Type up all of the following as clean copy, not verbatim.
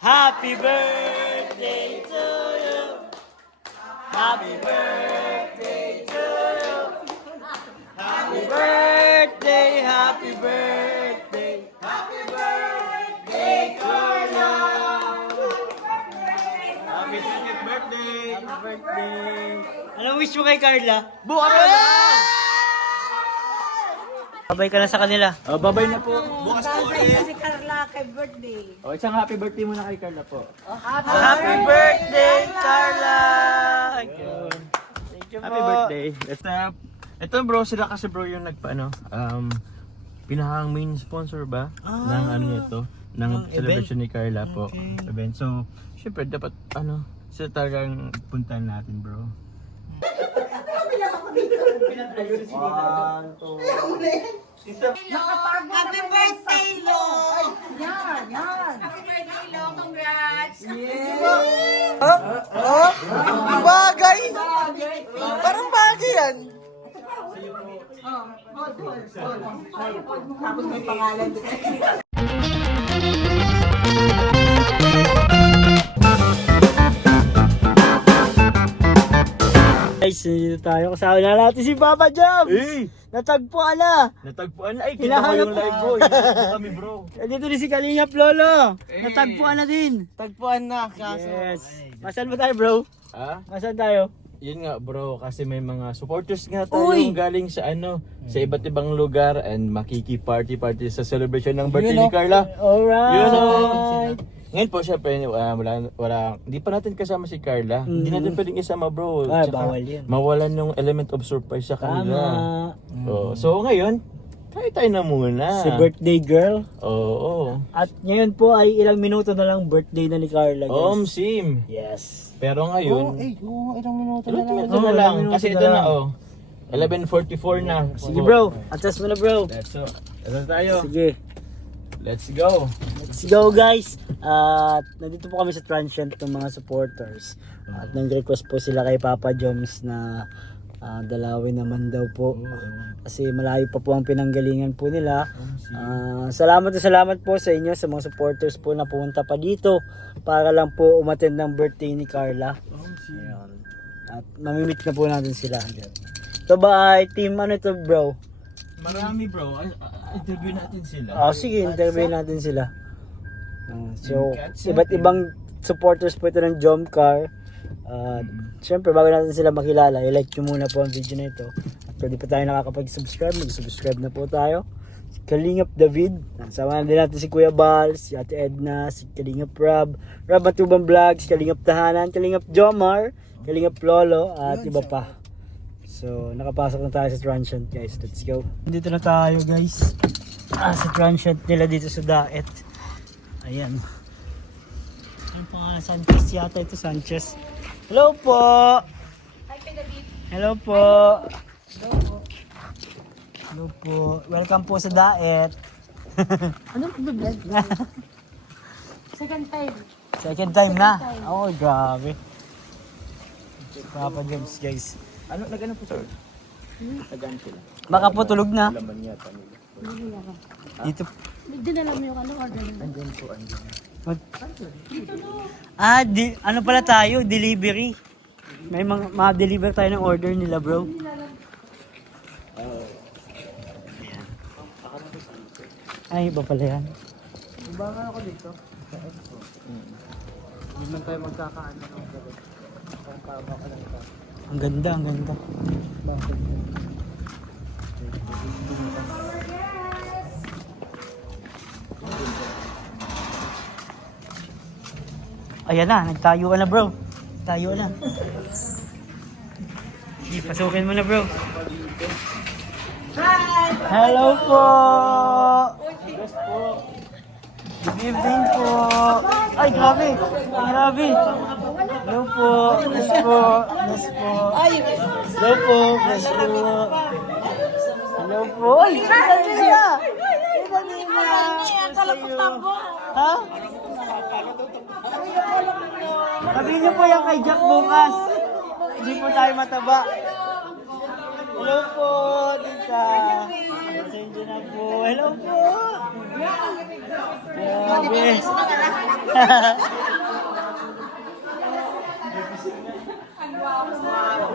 Happy birthday to you. Happy birthday to you. Happy birthday, happy birthday. Happy birthday, Carla. Happy second birthday! Happy birthday. Anong wish mo kay Carla? Bukas na lang! Babay ka na sa kanila. Babay na po. Bukas po ulit. Si Carla kay birthday. Isang happy birthday muna kay Carla po. Happy birthday, Carla! Thank you po. Happy birthday. Ito bro, sila kasi bro yung pinakang main sponsor ba? Ng ano nito? Ng celebration ni Carla po. Event. So, syempre dapat sila talagang puntahan natin bro. Happy birthday, Lo! Yan. Happy birthday, Lo. Congrats! Bagay! Parang bagay yan. Tapos may pangalan dito. Guys, nandito tayo. Kasama na natin si Papa Jobs! Hey! Natagpuan na! Natagpuan na. Kita ko Hinahanap yung live ko. Hinahanap ko kami bro. Nandito din si Kalingap Lolo! Natagpuan na din! Tagpuan na, kaso. Yes! Masan ba tayo bro? Ah? Masan tayo? Yun nga bro, kasi may mga supporters nga tayo galing sa sa iba't ibang lugar and makiki-party sa celebration ng birthday ni Carla. Alright! Ngayon po syempre, hindi pa natin kasama si Carla. Hindi natin pwedeng isama bro. Ay, Tsaka, bawal yan. mawalan yung element of surprise sa kanila. Tama. So ngayon, tayo na muna. Si birthday girl. Oo. At ngayon po ay ilang minuto na lang birthday na ni Carla guys. Sim. Yes. Pero ngayon, Ilang minuto ilang minuto Oo, na ilang lang. minuto Kasi na ito lang. na 11:44 na. Sige bro, atas mo na bro. Ito tayo. Sige. Let's go. Let's go guys! At nandito po kami sa transient ng mga supporters. At nag-request po sila kay Papa Joms na dalawin naman daw po. Kasi malayo pa po ang pinanggalingan po nila. Salamat na salamat po sa inyo, sa mga supporters po na pumunta pa dito para lang po umattend ng birthday ni Carla. Ayan. At mamimit na po natin sila. Ito ba ay team ano ito bro? Marami bro. Interview natin sila. Sige, interview natin sila. So, iba't ibang supporters po ito ng Jomcar. Siyempre, bago natin sila makilala, i-like nyo muna po ang video na ito. At pwede pa tayo nakakapag-subscribe, mag-subscribe na po tayo. Si Kalingap David, sama na din natin si Kuya Bal, si Ate Edna, si Kalingap Rob Matubang Vlogs, Kalingap Tahanan, Kalingap Jomar, Kalingap Lolo, at iba pa. So, nakapasok na tayo sa transient guys. Let's go. Dito na tayo guys. Sa transient nila dito sa Daet. Ayan. Yung pangalan Sanchez yata ito, Sanchez. Hello po! Hello po! Hello po! Welcome po sa Daet. Anong vlog? Second time. Second time na? Oh, grabe. Papa James guys. Nagano po sir? Nagano sila? Baka po tulog na. Laman yata nila. Dito. Dinala mo yung order nila. Andyan po, andyan. Ano pala tayo? Delivery. May ma-deliver tayo ng order nila, bro. Ay, iba pala yan. Baka ako dito. Hindi man tayo magkakaano ng gabi. Baka lang ito. Ang ganda, ang ganda. Bakit? Ayan na, nagtayo ka na, bro. Tayo na. Sige, pasukin mo na, bro. Hi! Hello po! Good evening po! Ay, grabe! Grabe! Hello po! Yes po! Yes po! Hello po! Yes po! Hello po! Ay! Dali na! Dali na! Ha? Sabihin niyo po yan kay Jack bukas. Hindi po tayo mataba. Hello po, tita. Pasensya na po. Hello po. Grabe.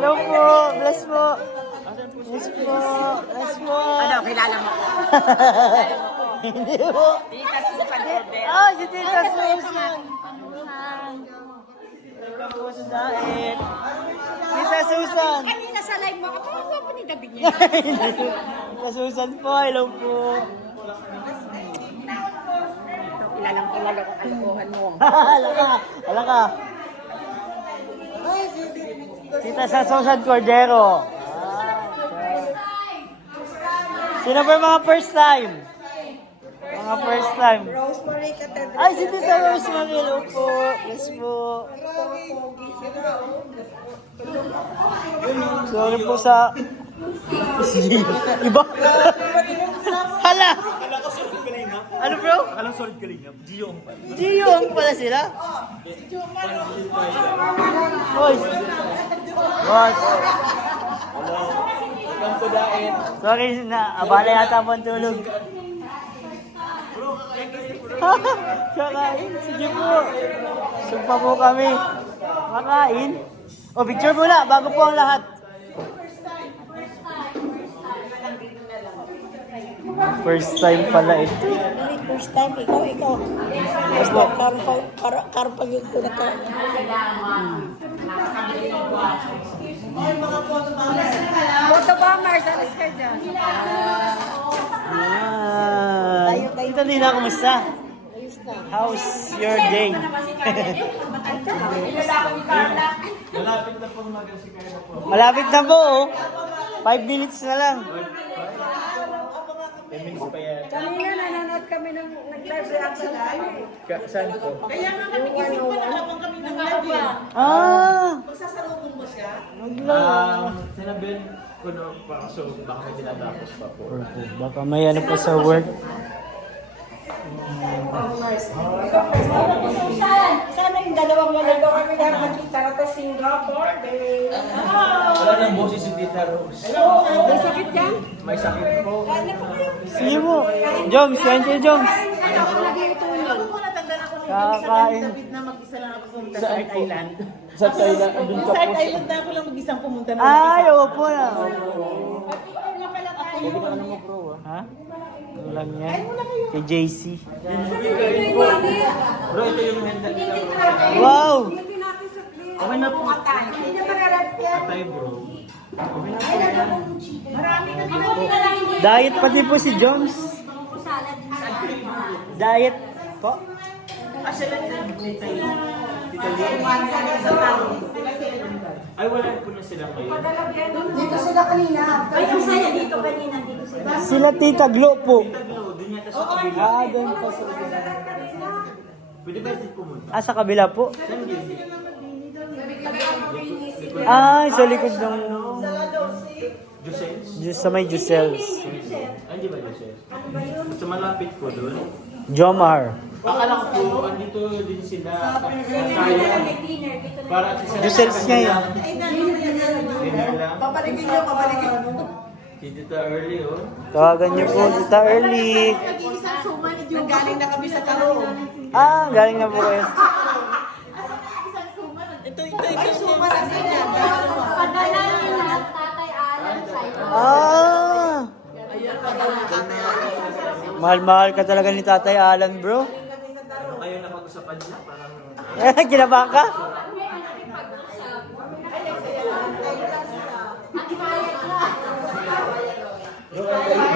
Hello po, bless po. Bless po, bless po. Ano, kilala mo? Hindi po. Tita Susan Cordero. Ah, si Tita Susan. Welcome po sa diet. Tita Susan. Kanina sa live mo, ako ang pa ni David niya. Tita Susan po, hello po. Kilalang kilala ko kalokohan mo. Hala ka. Tita sa Susan Cordero. Sino ba yung mga first time? Mga first time. Rosemary Cathedral. Ay, si Tita Rosemary. Hello po. Yes po. Sorry po sa... Iba. Hala! Ano bro? Akalang solid ka rin yan. Giyong pala. Giyong pala sila? Boys. Boss. Welcome to Daet. Sorry na, abala yata po ang tulog. Kakain, sige po. Sugpa po kami. Makain. O, picture muna, bago po ang lahat. First time pala ito. First time, ikaw. Basta karpag yung kulat ka. Photo bombers, alis ka dyan. Tita Lina, kumusta? How's your day? Malapit na pong si Carla po. Malapit na po, oh. 5 minutes na lang. 10 minutes pa yan. Kanina nanonood kami ng nag-live reaction kami. Saan po? Kaya nga kami gising pa na habang kami nag-live. Magsasalubong mo siya? Sinabihan ko na pa, so baka may tinatapos pa po. Baka may ano pa sa work. Sana yung dalawang lalito kami na makita na to Singapore. Wala nang boses si Tita Rose. May sakit yan? May sakit po. Sige mo. Joms, yan siya, Joms. Ako nag-iitulog. Kakain. na mag-isa lang ako pumunta sa Saan Art po? Island. Sa Thailand, andun Sa ka Art po. Island na ako lang mag-isang pumunta na Ay, opo na. Pwede ka na mo bro Ha? Ano lang yan? Kay JC. Bro, ito yung handa nila bro. Wow! Okay na po. Hindi niya mararap yan. Atay bro. Marami kami na Diet pati po si Joms. Diet po. Ay, wala po na sila kayo. Dito sila kanina. Ay, yung saya dito kanina. Dito sila. Sila Tita Glo po. Doon yata sa kabila. Doon po. Pwede ba yung pumunta? Sa kabila po. Saan yun? Sa likod ng... Josens? Sa may Giselles. Ay, di ba Josens? Sa malapit po doon. Jomar. Akala ko po, andito din sila. Kaya, para at isa Giselles nga yun. dinner lang. Papaligin niyo, papaligin. Si Tita Early, oh. Tawagan niyo po, Tita Early. Nag-iisang suman at yung galing na kami sa Taro. Galing na po kayo. Ito yung suman na sila. Padala nila, Tatay Alan sa'yo. Mahal-mahal ka talaga ni Tatay Alan, bro. Kayo na pag-usapan niya, parang... Kinabahan ka?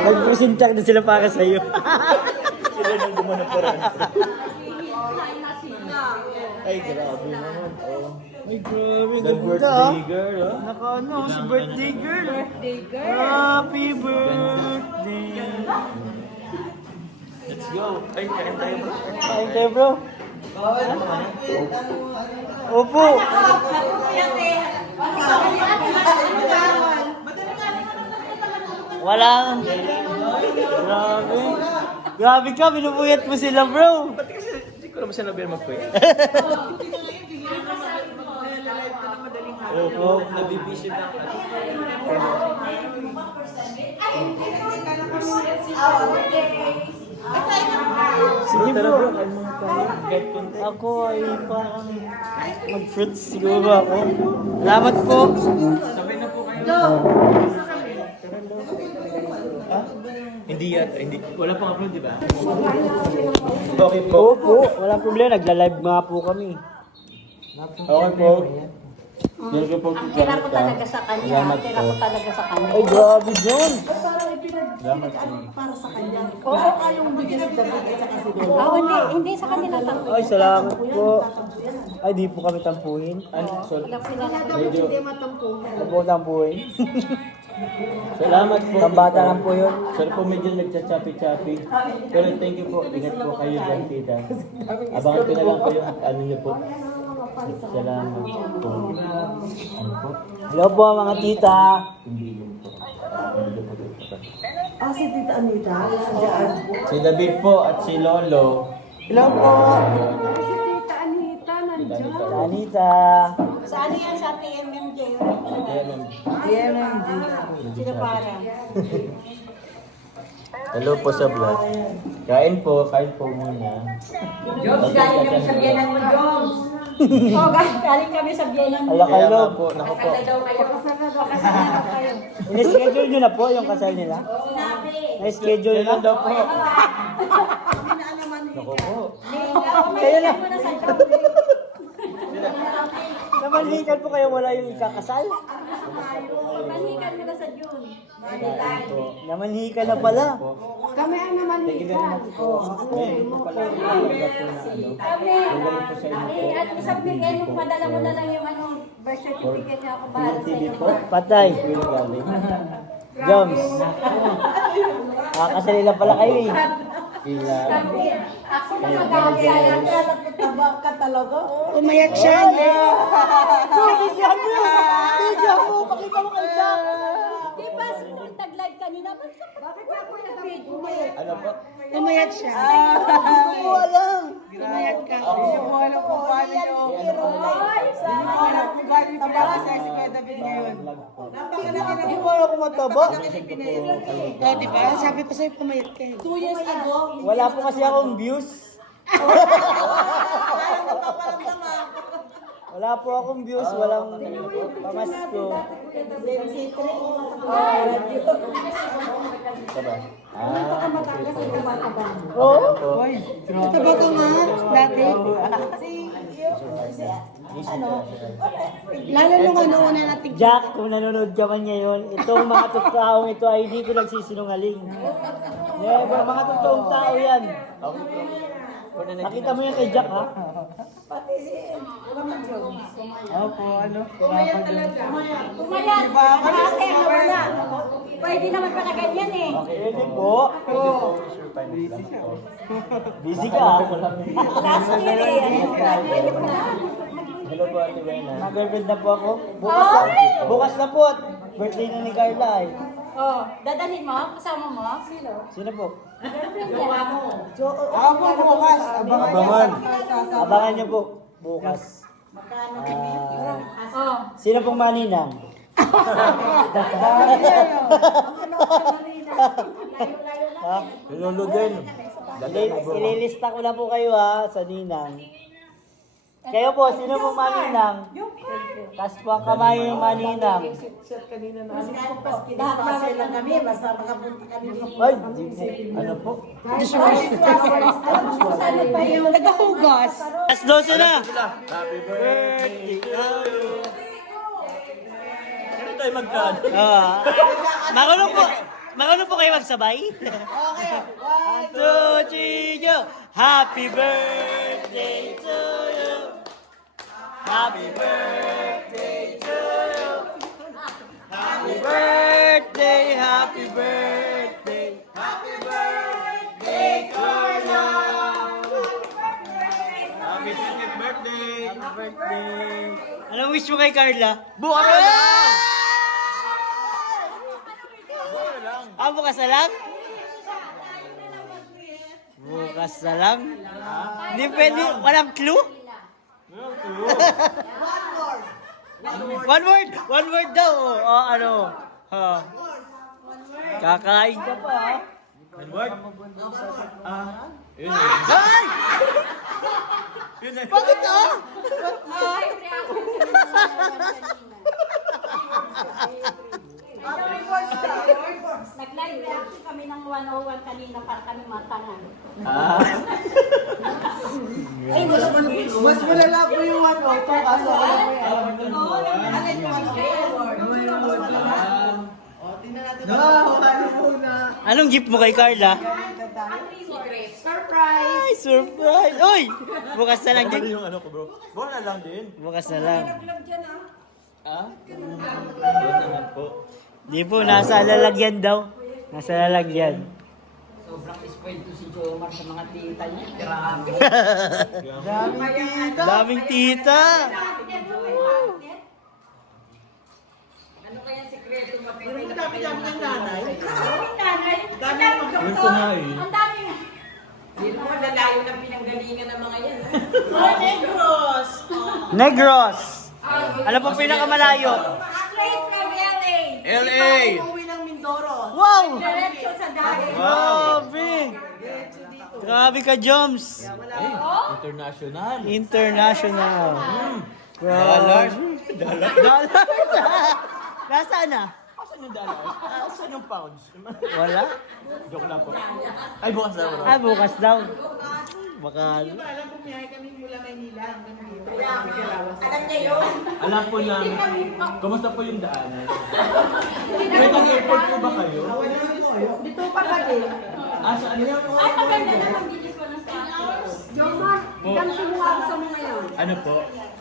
Nag-present na sila para sa iyo. Sila nang gumanap parang. Ay, grabe naman. Oh. Ay, grabe. The birthday girl, oh. Naka si birthday girl. Happy birthday. Let's go. Ay, kain tayo bro. Kain kayo, bro. Opo. Wala. Grabe. Grabe ka, binubuyat mo sila, bro. Ba't kasi hindi ko naman sinabi mag-quit? Oo, nabibisi na ako. Sige Tara po. bro, kain muna tayo. Get content. Ako ay parang mag-fruits siguro ako. Salamat po. Sabay na po kayo. Ha? Hindi yata, hindi. Wala pang upload, di ba? Okay po. Oo po, walang problema. Nagla-live nga po kami. Okay po. Thank you po. Ang tira ko talaga sa kanya. Ang tira ko talaga sa kanya. Ay, grabe John. Salamat po. Oo, kayong bigas na bigay sa kasi doon. Hindi sa kanila lang. Ay, salamat po. Ay, di po kami tampuhin. Ano? Sorry. Wala sila. Medyo. Ano po tampuhin? Salamat po. Pambata lang po yun. Sorry po, medyo nagcha-choppy-choppy. Pero thank you po. Ingat po kayo lang, tita. Abangan ko na lang po yung ano niyo po. Salamat po. Ano po? Hello po mga tita. Hindi yun po. Hindi po. Si Tita Anita, nandiyan. Si David po at si Lolo. Hello po. Tita Anita, nandiyan. Sa Anita. Saan yan sa TMMJ? TMMG. Sila para. Hello po sa vlog. Kain po muna. Galing kami sa Bienal mo, Jones. Oo, galing kami sa Bienal mo. Ala kayo. po, naku po. Daw kayo. Kasama daw kayo. In-schedule nyo na po yung kasal nila? Sinabi. Na-schedule na? Kailan daw po? Naku po. Kayo na. Mo na sa Jones. Namanhikan po kayo wala yung ikakasal? Manikan mo na sa June. Namanhikan na pala. Kami ang naman Thank you very much po. Ngayon po pala ang talaga po na ano. Kami. Magaling po sa inyo po. At isang bigay mo, padala mo na lang yung birth certificate niya ako bahala sa TV inyo. po. Patay. Yung galing. Joms. Kakasal nila pala kayo eh. Kila. Ako na magagaya. Tabak ka talaga. Umayat siya. Bigyan mo! Bigyan mo! Pakita mo kay Jack! Di ba, small tag-live kanina? Bakit ako yung umayat? Ano po? Umayat siya. Hindi ko alam. Umayat ka. Wala ko paano yung wala ko paano yung tabak sa si Kuya David ngayon. Vlog po. Hindi mo ako mataba. O, di ba? Sabi ko sa'yo, pumayat ka. 2 years ago, Wala po kasi akong views. Wala po akong views, walang pamasko. Taba. Oo. Taba ka nga, dati. Lalo nung ano una natin. Jack, kung nanonood ka man ngayon, itong mga totoong ito ay hindi ko nagsisinungaling. Never, mga totoong tao yan. Nakita mo yan kay Jack, ha? Opo, ano? Pumayat. Ate, wala. Pwede naman pala ganyan eh. Pwede po. Busy ka, ha? Last year eh. Pwede pa. Hello po, Ate Wena. Mag-girlfriend na po ako. Bukas na po. Birthday na ni Carla, eh. Oh, dadalhin mo? Kasama mo? Sino? Sino po? ako bukas. Abangan. Abangan niyo po. Bukas. Oh. Sino pong maninang? Ha? Lolo din. Ililista ko na po kayo ha sa ninang. Kayo po, sino pong maninang? Taas po ang kamay yung maninang. Lahat lang kami, basta makapunta kami dito. Ay, Ano po? Ano pa yung nagkahugas? As 12 na! Happy birthday to you. Ano tayo magkano? Marunong po kayo magsabay? Okay. 1, 2, 3, go! Happy birthday to you! Happy birthday to you! Happy birthday, happy birthday! Happy birthday, Carla! Happy 50th birthday! Happy birthday! Anong wish mo kay Carla? Bukas na lang! Ah, bukas na lang? Bukas na lang? Hindi pwede, walang clue? One word daw. Oh, ano? Ha. Kakain ka pa, ha? Edward? Yun. Ay! Yun na. Bakit ah? Nag-live reaction kami ng 101 kanina para kami matangan. Ah. Mas malala po yung ano, ito kaso alin yung ano, Anong gift mo kay Carla? Surprise! Ay, surprise! Uy! Bukas na lang Ano din. yung ano ko, bro? Bro na lang din. Bukas na lang. Ah? Doon naman po. Di po, nasa lalagyan daw. Nasa lalagyan. Sobrang spoiled to si Jomar sa mga tita niya. Grabe. Daming tita. Ano kaya sikreto mapili? Ang dami-dami ng nanay. Yun ko nga eh. Ang dami nga. Hindi mo lalayo ng pinanggalingan ng mga yan. Negros! Negros. Ano pong pinakamalayo? Straight from LA. LA! Uwi ng Mindoro. Wow! Diretso sa dagat. Grabe! Grabe ka, Joms! International. International. Dollars. Grabe. Dollars. Dollars! Nasaan na? Asan yung dollars? Asan yung pounds? Wala? Joke lang po. Ay, bukas na bro. Ah, bukas daw. Baka... Alam po, biyahe kami mula Maynila hanggang dito. Alam niya yun. Alam po niya, kumusta po yung daanan? May nag-airport po ba kayo? Dito pa ba din? Ah, saan yun? Ay, maganda naman din ko ng status. Jomar, ganti mo ako sa mga yun. Ano po?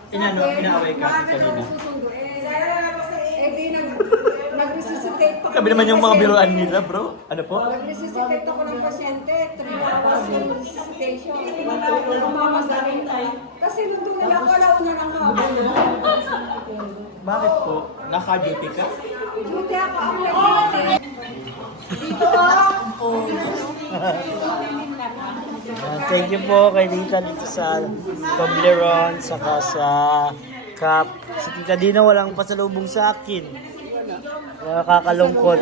Inaaway ka kanina. Eh di nag-resuscitate ako. Grabe naman yung mga biruan nila, bro. Ano po? Nag-resuscitate ako ng pasyente, 3 hours yung resuscitation. Umamagaling tayo. Kasi nung nila ako, alaw na ng hapon. Bakit po? Naka-duty ka? Duty ako ang nag-duty. Thank you po kay Tita dito sa Toblerone, saka sa Cup. Si Tita Dina walang pasalubong sa akin. Nakakalungkot.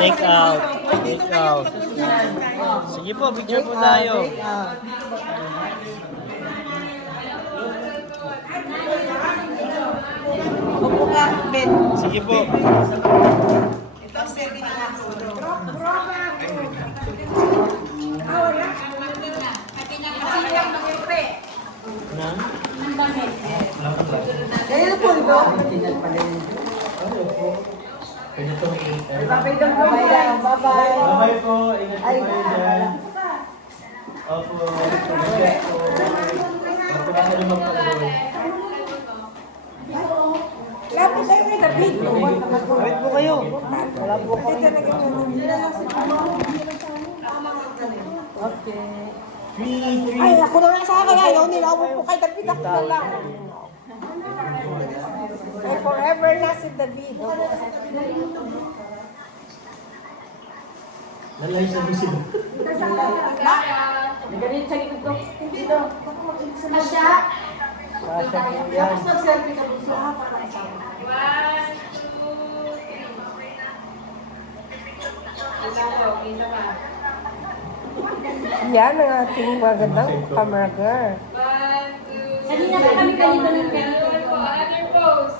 Take out. Take out. Sige po, picture po tayo. Upo ka, Ben. Sige po. Ito ang serving na. Na? Kaya po, ito. Pwede itong i-air. Bye-bye. Bye-bye po. Ingat po kayo dyan. Opo. Ingat po. Opo na kayo magpagawin. Lapit tayo kay David. Wait po kayo. Wala po kami. Ay, ako na lang sa akin. Ayaw nila. Ako po kay David. Ako na lang. Ay, forever na si David. Lalay sa busin. Ganit sa likod ko. Asya. Sasha po yan. Mag-serving ka po siya. Yan ang ating magandang camera girl. Kanina pa kami ganito ng ganito. Another post.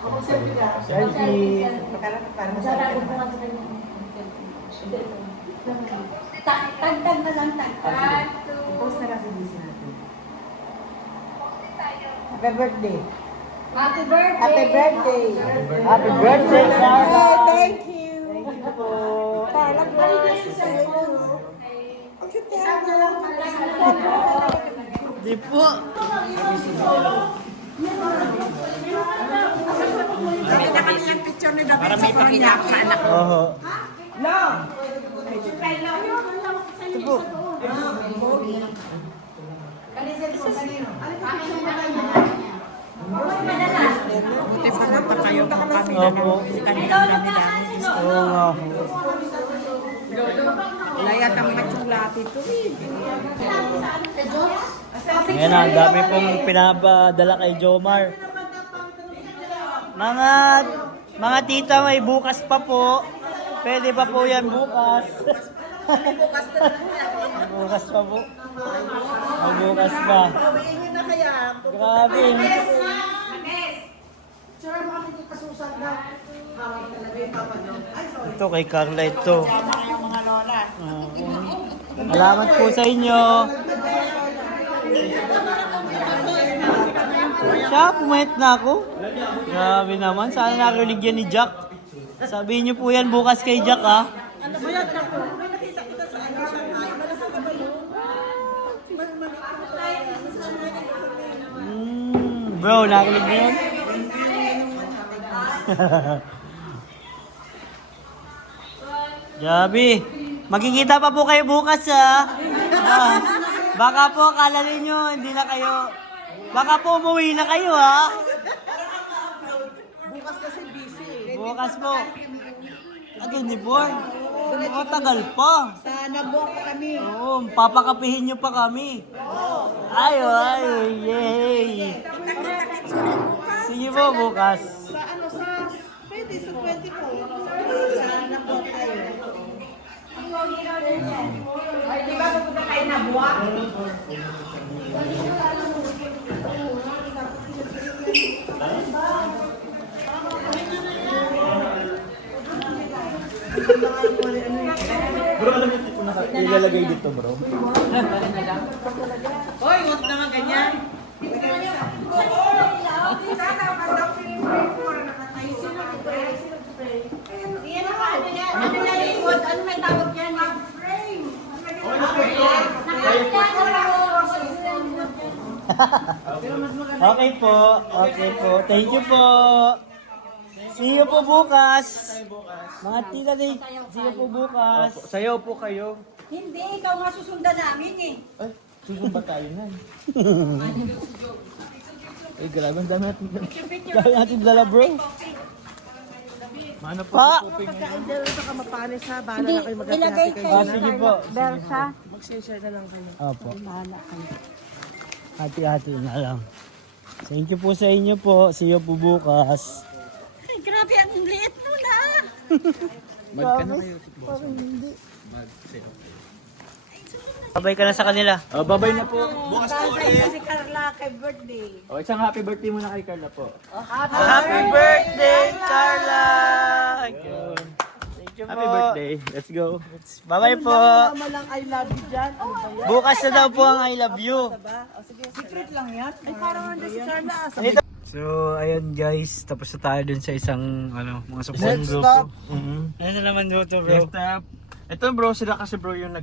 Mag-serving ka. Selfie. Para Sarado masarap. ko kasi ganito. Tagtag na lang tagtag. Post na kasi busy natin. Happy birthday. Happy birthday! Happy birthday. Happy birthday, Carla. Hey, thank you. Thank you po. Carla, thank you. Di po. Nakita kami yung picture ni David sa kanya sa anak. Oo. Ito po. Buti pa lang pa kayo kami Opo. kanina namin. Oo nga. Wala yatang matsulati ito eh. Ayan na, ang dami pong pinapadala kay Jomar. Mga tita, may bukas pa po. Pwede pa po yan bukas. Bukas pa po. May bukas pa. Grabe. Ito kay Carla ito. Salamat po sa inyo. Siya, pumayat na ako. Grabe naman. Sana narinig yan ni Jack. Sabihin niyo po yan bukas kay Jack, ha? Bro, narinig mo yun? Gabi, magkikita pa po kayo bukas, ha? Baka po akala ninyo, hindi na kayo. Baka po umuwi na kayo, ha? Bukas kasi busy. Bukas po. At hindi po. Matagal pa. Sana buwan pa kami. Oo, papakapihin nyo pa kami. Ay, yay. Sige po, bukas. Sa ano, pwede sa 24. Sana buwan tayo. Ay, di ba napunta tayo na buwak? Bro, alam mo ito na ilalagay dito, bro. Hoy, huwag naman ganyan. Ano may tawag yan? Okay po. Okay po. Thank you po. See you po bukas. Mga tita day, see you po bukas. Sayaw po kayo. Hindi, ikaw nga susundan namin eh. Ay, susumba tayo na. Eh, grabe, ang dami natin dala, bro. Mano po Pa! Pagkain dyan sa kamapanis ha. Bahala na kayo Ilagay mag-hati-hati kayo. Sige po. Bersa. Mag-share na lang kayo. Opo. Hati-hati na lang. Thank you po sa inyo po. See you po bukas. Ay, grabe, ang liit mo na. Mag ka na kayo. Babay ka na sa kanila. Oh, babay na po. Bukas po ulit. Si Carla kay birthday. Oh, isang happy birthday muna kay Carla po. Happy birthday, Carla! Thank you po. Happy birthday. Let's go. Bye-bye po. Tama lang I love you dyan. Ano ba yan? Bukas na daw po ang I love you. Ba? O sige, secret lang yan. Ay, parang nanda si Carla. So, ayun guys. Tapos na tayo dun sa isang, mga support Next group. stop. Mhm. Ano na naman dito, bro? Next up. Ito bro, sila kasi bro yung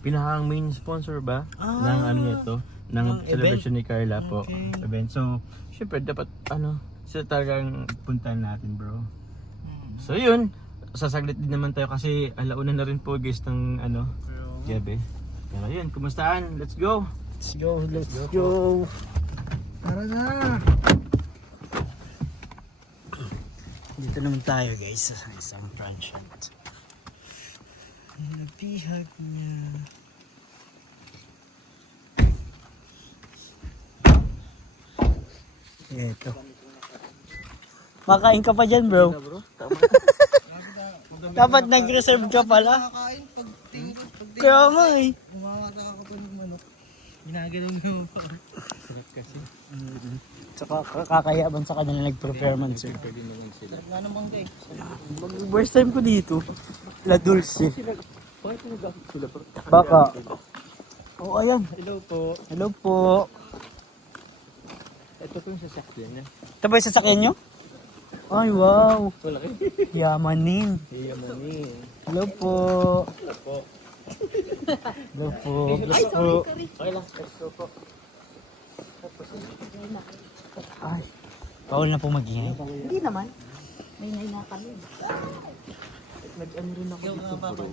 pinakang main sponsor ba ng ano ito, ng celebration ni Carla po. Event. So, syempre dapat sila talagang puntahan natin bro. So yun, sasaglit din naman tayo kasi alauna na rin po guys ng gabi. Pero yun, kumustahan? Let's go! Let's go, let's go. Tara na! Dito naman tayo guys sa isang transient. Nabihag niya. Ito. Makain ka pa dyan, bro. Dapat nag-reserve ka pala. Kaya nga eh. Ginagalaw pa. Sarap kasi. Tsaka kakayaban sa kanya na nag-prepare man sir. Nga naman guys. First time ko dito. La Dulce. Bakit nag-akit sila bro? Baka. Oh, ayan. Hello po. Hello po. Ito po yung sasakyan niya. Ito ba yung sasakyan nyo? Ay, wow. Wala kayo. Yamanin. Iya mami. Hello po. Hello po. Hello po. Bless po. Okay lang. Let's go po. Ay. Bawal na po mag-ingay. Hindi naman. May naina kami. Nag-ano rin ako dito bro.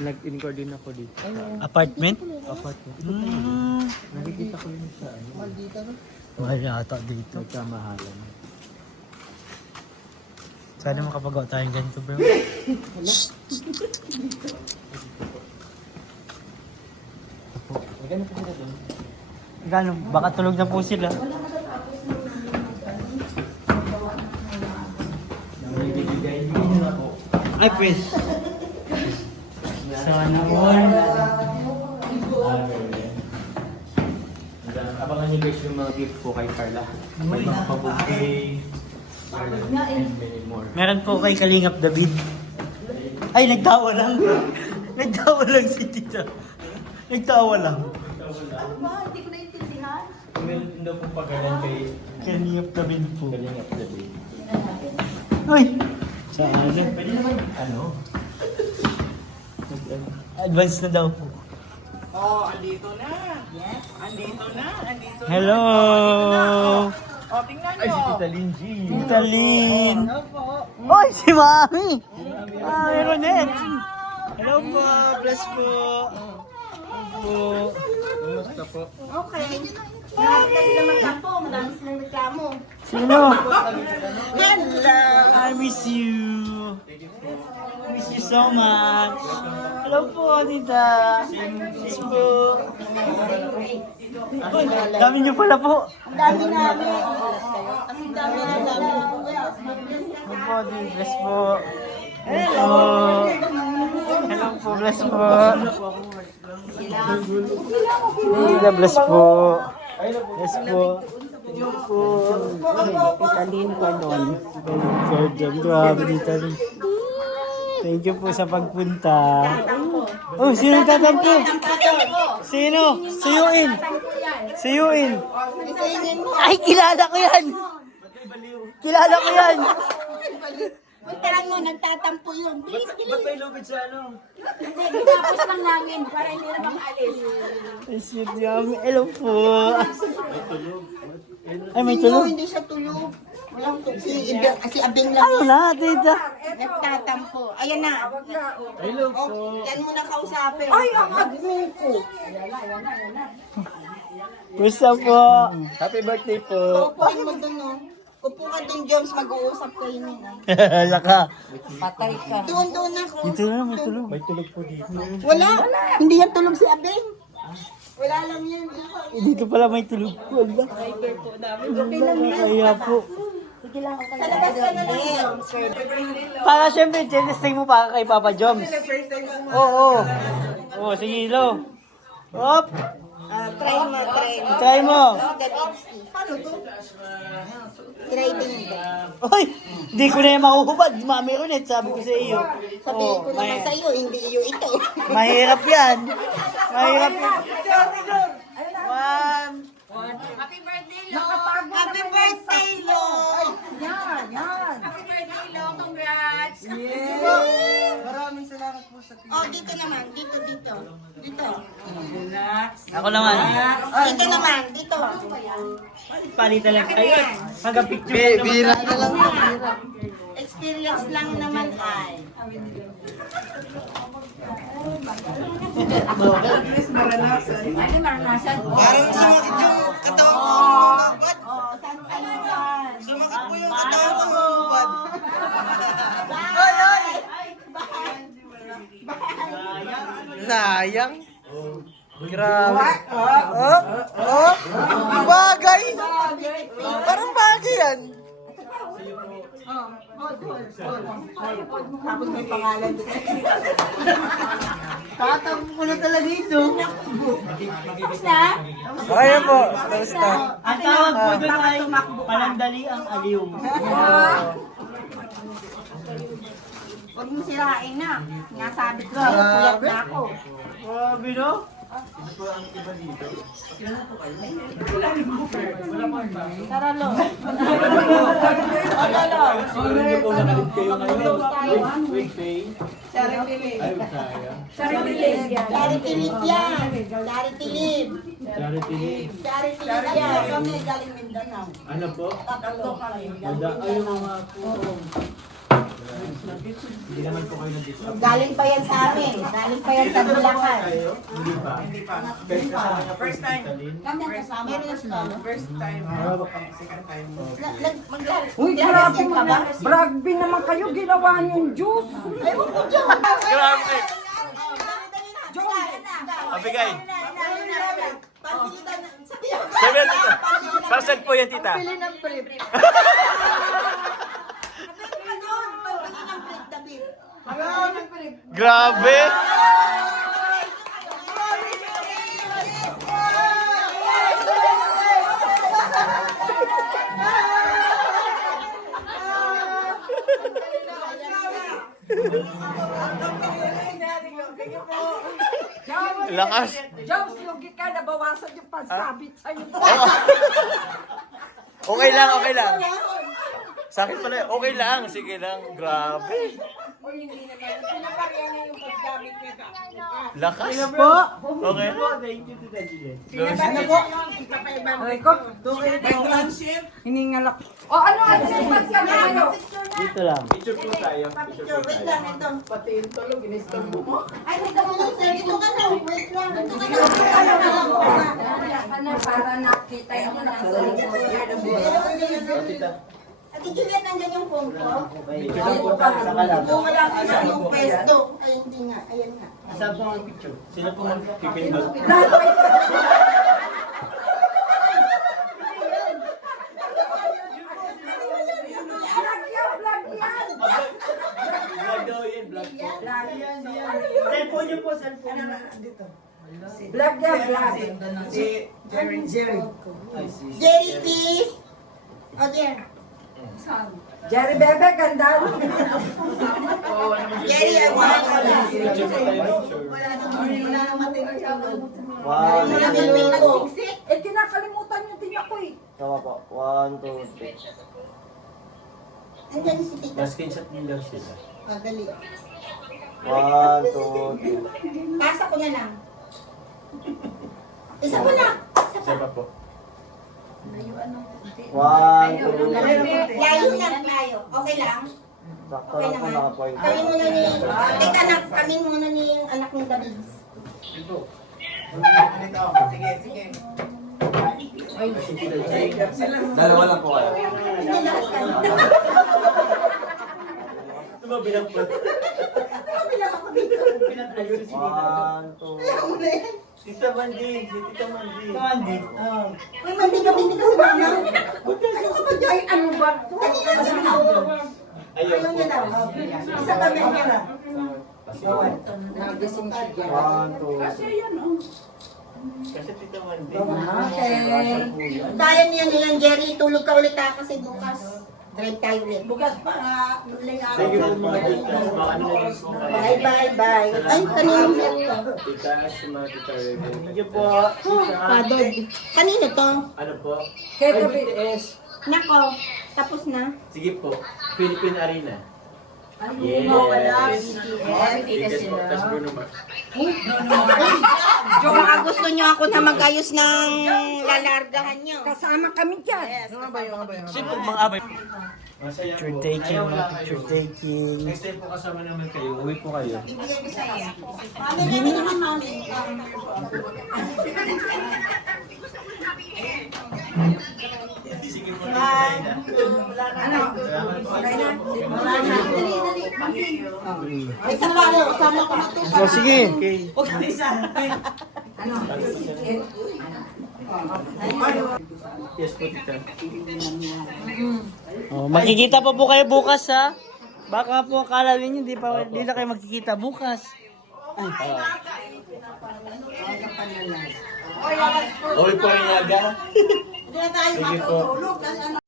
Nag-inquire din ako dito. Apartment? Apartment. Nakikita ko yun sa Wala ata dito. Nagkamahalan. Sana makapagawa tayong ganito, bro. Gano'n? Baka tulog na po sila. Ay, pwes. Sana all. Abangan niyo guys yung mga gift ko kay Carla. May mga pabukay, and many more. Meron po kay Kalingap David. Ay, nagtawa lang. Nagtawa lang si Tita. Nagtawa lang. Ano ba? Hindi ko naintindihan. Meron din daw pong pagalan kay Kalingap David po. Kalingap David. Uy! Saan? Pwede naman, Advance na daw po. Oh, andito na. Yes. Andito na. Hello! Oh, tingnan Ay, nyo. si Tita Linji. Tita Lynn! Ano po? Oy, si Mami! Mami Ronette! Hello po! Bless po! Hello po! Kumusta po? Okay. Marami na sila magkampo. Marami silang reklamo. Sino? Hello! I miss you! Miss you so much! Hello po, Tita! Miss po! Uy, dami niyo pala po! Ang dami namin. Ang dami na namin. Hello po, Tita. Bless po! Hello! Hello po, bless po! Tita, bless po! Bless po! Tita Lynn pa doon. Grabe, Tita Lynn. Thank you po sa pagpunta. Oh, sino tatampo? Sino? Suyuin. Suyuin. Ay, kilala ko yan. Kilala ko yan. Puntahan mo, nagtatampo yun. Bilis, bilis. Ba't may lubid sa ano? Hindi, ginapos lang namin para hindi na makaalis. Ay, sweet yummy. Hello po. Ay, may tulog. Hindi siya tulog. Walang tulog. Si Abing lang. Ano na, Tita? Nagtatampo. Ayan na. Hello po. Yan mo na kausapin. Ay, ang admin ko. Pusa po. Happy birthday po. Upuin mo dun, no? Upo ka dun, James. Mag-uusap kayo nila. Laka. Doon ako. Dito na, may tulog. May tulog po dito. Wala. Hindi yan tulog si Abing. Wala lang yan. Dito pala may tulog po. Ala. Kaya po. Sa labas ka na lang. Para syempre, testing mo para kay Papa Joms. Oo. Oo, sige, Lo. Hop. Try mo, try mo. Try mo. Paano to? Try din. Oy, hindi ko na yung makuhubad. Mami Ronette, sabi ko sa iyo. Sabihin ko naman sa iyo, hindi iyo ito. Mahirap yan. Mahirap yan. Happy birthday, Lo! Happy birthday, Lo! Yan, yan. Happy birthday, Lo! Congrats! Maraming salamat po sa Oh, dito naman. Dito. Dito. Ako naman. Dito naman. Dito. Palitan lang kayo. Hanggang picture. Bira na lang. Experience lang naman ay. Ano maranasan? Parang sumakit yung katawan mo. Ba't? Sumakit po yung katawan mo. Ba't? Oy! Sayang. Grabe. Oh, bagay. Parang bagay yan. Tapos may pangalan doon. Tatampo ko na talaga ito. Tapos na? Kaya po. Tapos na. Ang tawag po doon ay palandali ang aliw. Huwag mo sirain na. Nga sabi ko, puyat na ako. Grabe no? Tara, Lo. Siguro niyo po nakalit kayo ngayon. Wait, Faye. Charity Ay, sayang. Charity leave yan. Charity leave. Charity leave yan. Kami galing Mindanao. Ano po? Tatlo kami. Ay, yung mga po. Hindi naman po kayo nag-discount. Galing pa yan sa amin. Galing pa yan sa Bulacan. Hindi pa. Pero kasama niya po si Tita Lynn. Kami ang kasama. Meron na sumama. First time, second time. Uy, grabe naman. Bragby naman kayo, ginawa niyong juice. Ewan ko dyan. Grabe! Abigay! Sabi yan, tita. Parcel po yan, tita. Pili ng brief. Grabe! Lakas! Jobs, lugi ka, nabawasan yung pansabit sa'yo. Okay lang, okay lang. Sa akin pala, okay lang. Sige lang. Grabe. O hindi naman, pinaparya niya yung paggamit niya. Lakas po. Okay. Thank you, Tita Gillian. Aray ko, hiningal ako. O ano, ano yung paggamit? Dito lang. Picture po tayo. Wait lang, ito. Pati yung tulog, inistan mo. Ay, dito ka lang, sir. Dito ka na. Wait lang. Dito ka na. Ano, para nakita yung nasa Ate Juliet, nandyan yung phone ko. Picture lang po tayo. Saka lang. Ito wala ka na yung pwesto. Ay, hindi nga. Ayan nga. Saan po ang picture? Sino po magpipindot? Vlog daw yan, vlog po. Cellphone niyo po, cellphone. Vlog yan, vlog. Si Jerry. I see. Jerry, please. O, there. Jerry Bebe, ganda. Jerry, I want Picture po tayo. Picture. Wala naman tinatawag. One, Wala naman ko. Eh, kinakalimutan yung tinya ko eh. Tama po. 1, 2, 3. Andyan si Tita. Na-screenshot din daw sila. O, dali. 1, 2, 3. Pasa ko na lang. Isa pa na. Isa pa. Isa pa po. 1, 2, Layo na, layo. Okay lang? Sakto Okay lang po naman. naka-point. Kami muna ni... Teka, anak. Kami muna ni anak ng David. Sige, sige. Dalawa lang po kayo. Hindi lahat kayo. Ito ba binaklat? Kabilang ako dito. 1, 2. Alam mo na yan. Tita Mandy, si Tita Mandy. Uy, mandi ka sa mama. Ano ka ba dyan? Ano ba? Ayaw niya daw. Isa pa meron. 1, 2, Kasi Tita Mandy. Kaya niya yan, Jerry. Tulog ka ulit kasi bukas. Drive tayo ulit. Bukas pa. Thank you po mga tita. Mga ano na po kayo. Bye, bye, bye. Ay, kanino to? Tita, sa mga tita Rebe. Thank you po. Padod. Kanino to? Ano po? Kaya Ay, gabi. BTS. Nako, tapos na. Sige po. Philippine Arena. Yes. BTS po. Tapos Bruno Mars. Jo, baka gusto niyo ako na mag-ayos ng lalargahan niyo. Kasama kami dyan. Sino po mga abay? Masaya Picture po. taking, Ayaw lang picture kayo. taking. Next time po kasama naman kayo. Uwi po kayo. Ibigay ko sa iyo. Mami naman, mami. Sige po na sa ina. Ano? Salamat po. Wala na. Dali, dali. Ay, sa palo. Kasama ko na to. So, sige. Yes po, tita. Oh, magkikita pa po kayo bukas ha. Baka po akala ninyo di na kayo magkikita bukas. Uwi po rin aga. Hindi na tayo Sige po. matutulog. Ano?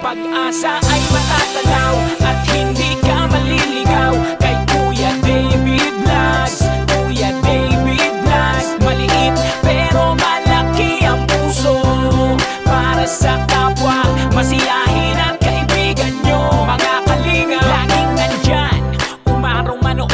Pag-asa ay matatanaw at hindi ka maliligaw kay Kuya David Vlogs. Kuya David Vlogs, maliit pero malaki ang puso para sa kapwa, masiyahin ang kaibigan nyo. Mga kalinga, laging nandyan, umaraw man o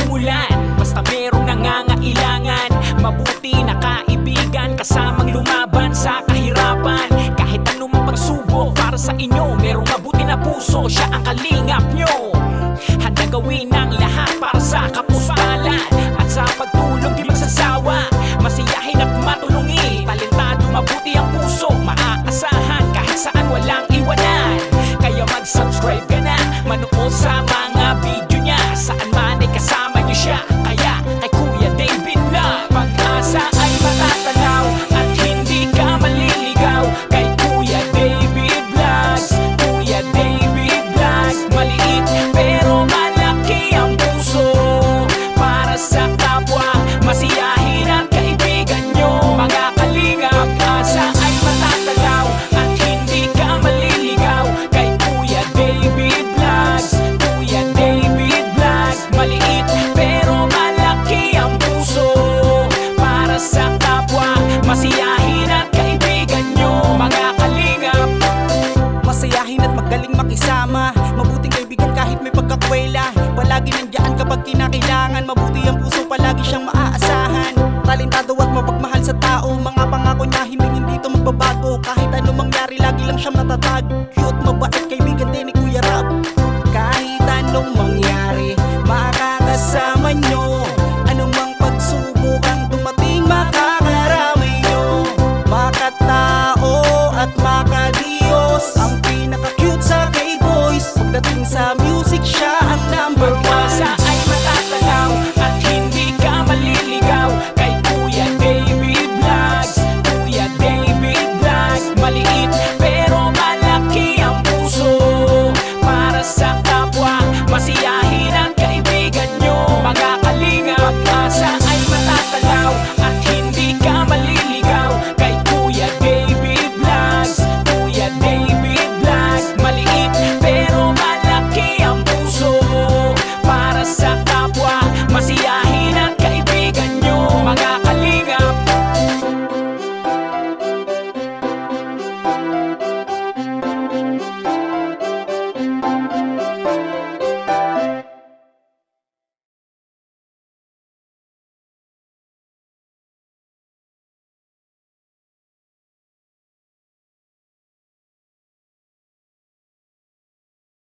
kinakailangan. Mabuti ang puso, palagi siyang maaasahan. Talentado at mapagmahal sa tao, mga pangako niya hindi to magbabago. Kahit anong mangyari, lagi lang siyang matatag. Cute, mabait, kaibigan din ni Kuya Rab. Kahit anong mangyari